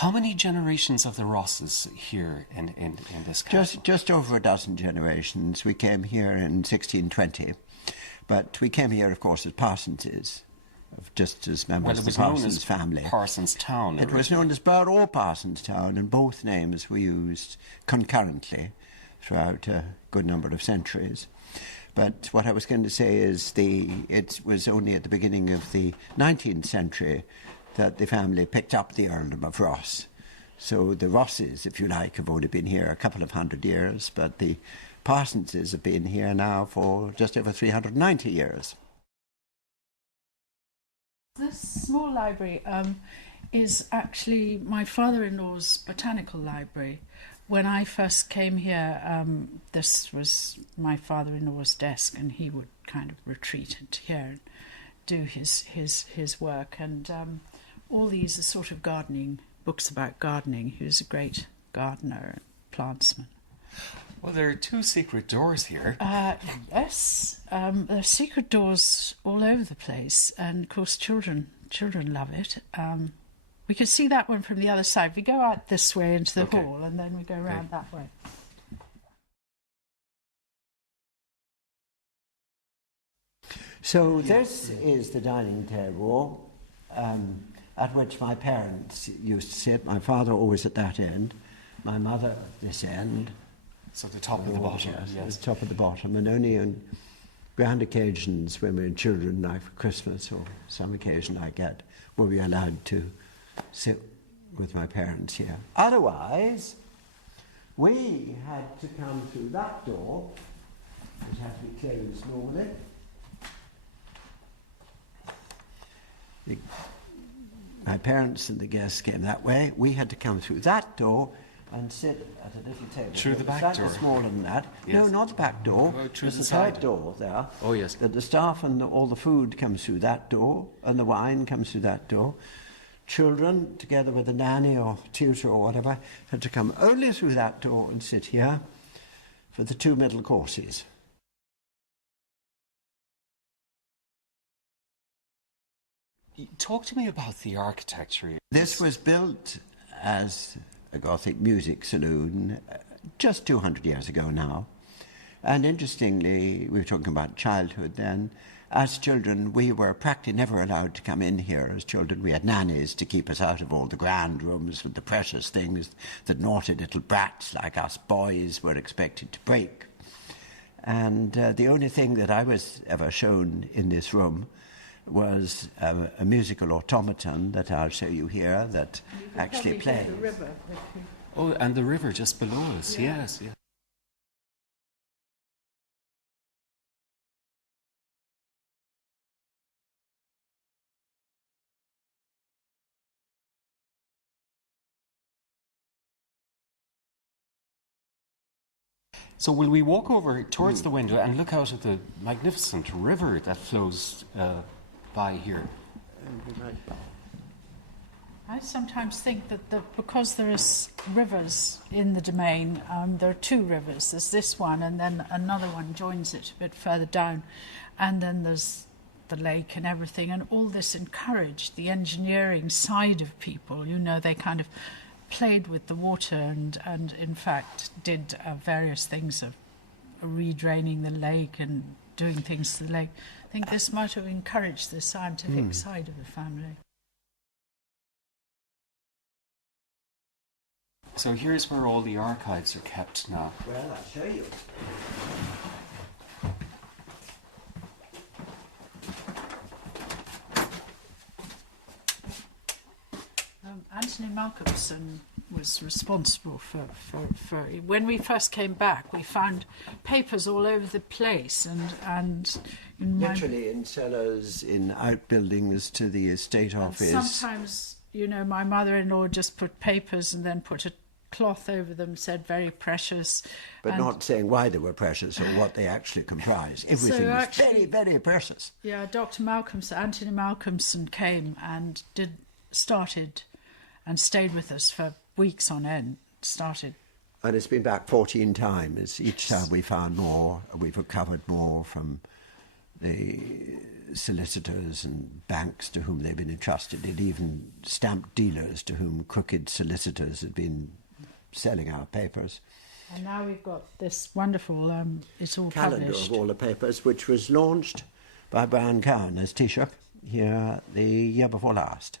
How many generations of the Rosses here in this castle? Just over a dozen generations. We came here in 1620, but we came here, of course, as Parsonses, just as members of the Parsons family. Parsons Town. It was known as Birr or Parsons Town, and both names were used concurrently throughout a good number of centuries. But what I was going to say is it was only at the beginning of the 19th century that the family picked up the earldom of Ross. So the Rosses, if you like, have only been here a couple of hundred years, but the Parsonses have been here now for just over 390 years. This small library is actually my father-in-law's Botanical Library. When I first came here, this was my father-in-law's desk, and he would kind of retreat into here and do his work. And all these are sort of gardening, books about gardening. He was a great gardener and plantsman. Well, there are two secret doors here. Yes, there are secret doors all over the place, and of course children love it. We can see that one from the other side. We go out this way into the hall, and then we go round that way. So this is the dining table at which my parents used to sit. My father always at that end, my mother at this end. So the top of the bottom. Yes, the top of the bottom, and only on grand occasions when we're children, like for Christmas or some occasion like that, were we allowed to sit with my parents here. Otherwise, we had to come through that door, which had to be closed normally. My parents and the guests came that way. We had to come through that door and sit at a little table. Through the back door? Smaller than that. Yes. No, not the back door. Oh, through There's the a third side door there. Oh, yes. That the staff and all the food comes through that door, and the wine comes through that door. Children, together with a nanny or tutor or whatever, had to come only through that door and sit here for the two middle courses. Talk to me about the architecture. This was built as a Gothic music saloon just 200 years ago now. And interestingly, we were talking about childhood then. As children, we were practically never allowed to come in here as children. We had nannies to keep us out of all the grand rooms with the precious things that naughty little brats like us boys were expected to break. And the only thing that I was ever shown in this room was a musical automaton that I'll show you here that actually plays. The river. Oh, and the river just below us, yes. So will we walk over towards the window and look out at the magnificent river that flows by here? I sometimes think that because there is rivers in the domain, there are two rivers. There's this one, and then another one joins it a bit further down, and then there's the lake and everything, and all this encouraged the engineering side of people. You know, they kind of played with the water and in fact did various things of redraining the lake and doing things to the lake. I think this might have encouraged the scientific side of the family. So here's where all the archives are kept now. Well, I'll show you. Anthony Malcolmson was responsible for when we first came back, we found papers all over the place and literally in cellars, in outbuildings to the estate office. Sometimes, you know, my mother-in-law just put papers and then put a cloth over them, said very precious. But not saying why they were precious or what they actually comprised. Everything was very, very precious. Yeah, Dr. Malcolmson, Anthony Malcolmson came and started and stayed with us for weeks on end. And it's been back 14 times. Each time we found more, we've recovered more from the solicitors and banks to whom they've been entrusted, and even stamp dealers to whom crooked solicitors had been selling our papers. And now we've got this wonderful, it's all Calendar published. of all the papers, which was launched by Brian Cowan as Taoiseach here the year before last.